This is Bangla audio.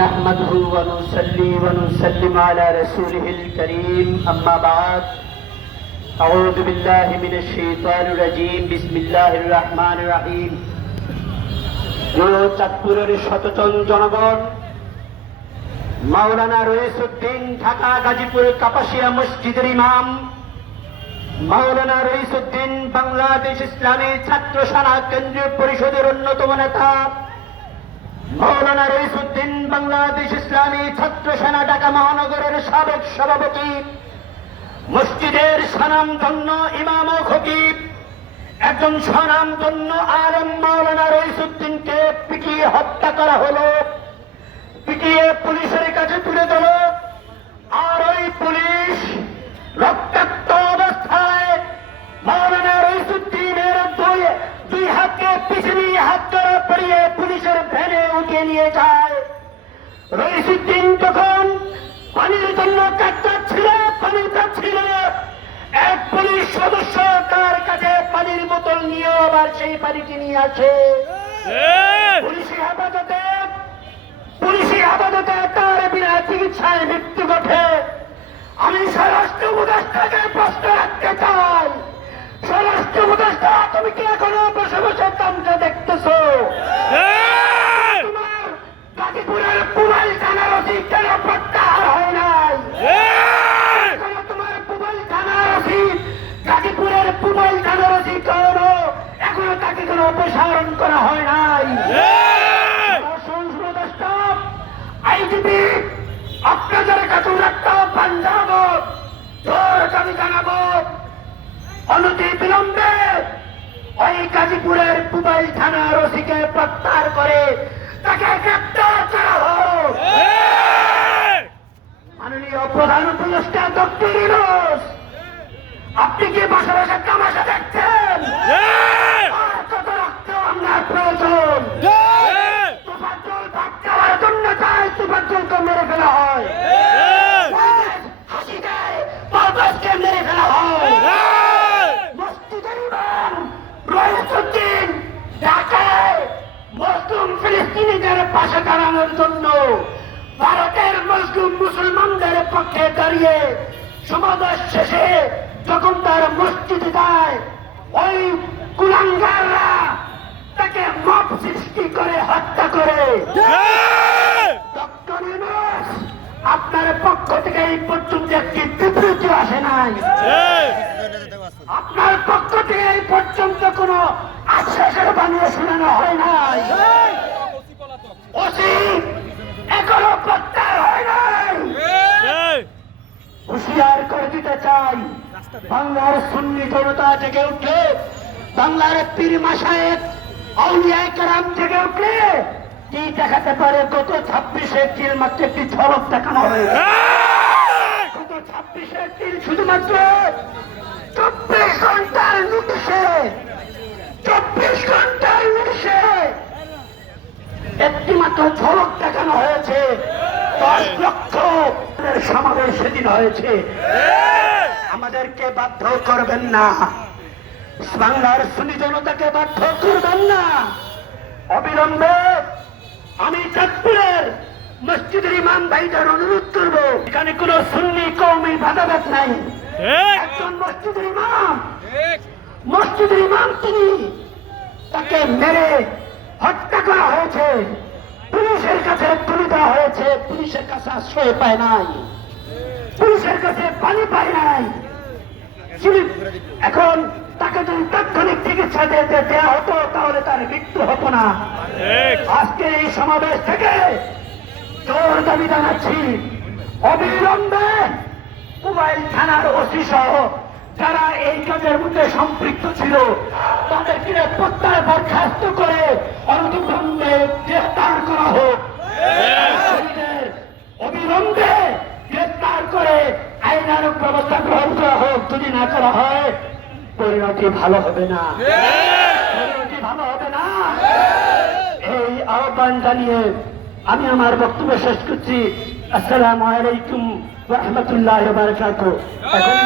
نحمده ونصلي ونسلم على رسوله الكريم أما بعد أعوذ بالله من الشيطان الرجيم بسم الله الرحمن الرحيم চাঁদপুরের শতজন জনগণ মাওলানা রইসউদ্দিন ঢাকা গাজীপুর কাপাসিয়া মসজিদের ইমাম মাওলানা রইসউদ্দিন বাংলাদেশ ইসলামী ছাত্র সেনা কেন্দ্রীয় পরিষদের অন্যতম নেতা মাওলানা রইসউদ্দিন বাংলাদেশ ইসলামী ছাত্র সেনা ঢাকা মহানগরের সাবেক সভাপতি মসজিদের স্বনামধন্য ইমাম ও খতিব একজন স্বনামধন্য আলেম মাওলানা রইসউদ্দিনকে পিটিয়ে হত্যা করা হলো, পিটিয়ে পুলিশের কাছে তুলে দিল। আর ওই পুলিশ রক্তাক্ত অবস্থায় মাওলানা রইসউদ্দিনের দুই হাতকে পিছনে হাত ধরে পড়িয়ে পুলিশের ভ্যানে উঠিয়ে নিয়ে যায়। রইসউদ্দিন যখন পানির জন্য কাটছিল, পানি চাচ্ছিল, এক পুলিশ সদস্য তার কাছে পানির বোতল নিয়ে আবার সেই পানিটি নিয়ে আসে। পুলিশি আপাততে তার বিনা চিকিৎসায় মৃত্যু ঘটে। আমি স্বরাষ্ট্র উপদেষ্টাকে প্রশ্ন রাখতে চাই, স্বরাষ্ট্র উপদেষ্টা তুমি কি এখনো বসে বসে তামসা দেখতেছো? তোমার গাজীপুরের পুবাইল থানার ওসি কেন প্রত্যাহার হয় নাই? তোমার পুবাইল থানার ওসি গাজীপুরের পুবাইল থানার ওসি কেন এখনো তাকে কোনো অপসারণ করা হয় নাই? আইজিপি আপনাদের কাছে একটা পাঞ্জাব আমি জানাবো, অনতি বিলম্বে ওই গাজীপুরের পুবাইল থানার ওসিকে প্রত্যাহার করে তাকে গ্রেপ্তার করা হোক। মাননীয় প্রধান উপদেষ্টা ডক্টর ইউনূস, আপনি কি বসে বসে তামাশা দেখছেন? কত রক্ত আপনার প্রয়োজন? তুফাজ্জল ভাগ দেওয়ার জন্য চাই তুফাজ্জলকে মেরে ফেলা হয়, হাসি দেয় পারভেজকে মেরে ফেলা হয়। মসজিদের ইমাম রইসউদ্দিন ঢাকায় মুসলিম ফিলিস্তিনিদের পাশে দাঁড়ানোর জন্য ভারতের মুসলিম মুসলমানদের পক্ষে দাঁড়িয়ে সমাবেশ শেষে যখন তার মসজিদে যায়, ওই কুলাঙ্গাররা তাকে মব সৃষ্টি করে হত্যা করে। ডক্টর ইউনূস, আপনার পক্ষ থেকে এই পর্যন্ত একটি বিবৃতি আসে নাই, আপনার পক্ষ থেকে এই পর্যন্ত কোন আশ্বাসের বাণী শোনানো হয় নাই, ওসি এখনো প্রত্যাহার হয় নাই। হুঁশিয়ার করে দিতে চাই, বাংলার সুন্নি জনতা জেগে উঠলে, বাংলার পীর মাশায়েখ আউলিয়া কেরাম জেগে উঠলে কি দেখাতে পারে? গত 26 এপ্রিল মাত্র একটি ঝলক দেখানো হয়েছে। গত 26 এপ্রিল শুধুমাত্র 24 ঘন্টার নোটিশে, 24 ঘন্টার নোটিশে একটি মাত্র ঝলক দেখানো হয়েছে। 10 লক্ষ সমাবেশ সেদিন হয়েছে। আমাদেরকে বাধ্য করবেন না, বাংলার সুন্নি জনতাকে বাধ্য করবেন না। অবিলম্বে আমি চাঁদপুরের মসজিদের ইমাম ভাইদের অনুরোধ করব, এখানে কোন সুন্নি কওমি ভেদাভেদ নাই। একজন মসজিদের ইমাম তিনি, তাকে মেরে হত্যা করা হয়েছে, পুলিশের কাছে তুলে দেওয়া হয়েছে, পুলিশের কাছে আশ্রয় পায় নাই, পুলিশের কাছে পানি পায় নাই। এখন তাকে যদি তাৎক্ষণিক চিকিৎসা দেওয়া হতো তাহলে তার মৃত্যু হতো না। আজকে এই সমাবেশ থেকে জোর দাবি জানাচ্ছি, অবিলম্বে পুবাইল থানার ওসি সহ যারা এই কাজের মধ্যে সম্পৃক্ত ছিল তাদেরকে প্রত্যাহার বরখাস্ত করে অনতিবিলম্বে গ্রেফতার করা হোক। অবিলম্বে গ্রেফতার করে আইনানুগ ব্যবস্থা গ্রহণ করা হোক। যদি না করা হয় পরিণতি ভালো হবে না, পরিণতি ভালো হবে না। এই আহ্বান জানিয়ে আমি আমার বক্তব্য শেষ করছি। আসসালামু আলাইকুম ওয়া রাহমাতুল্লাহি ওয়া বারাকাতুহু। এখন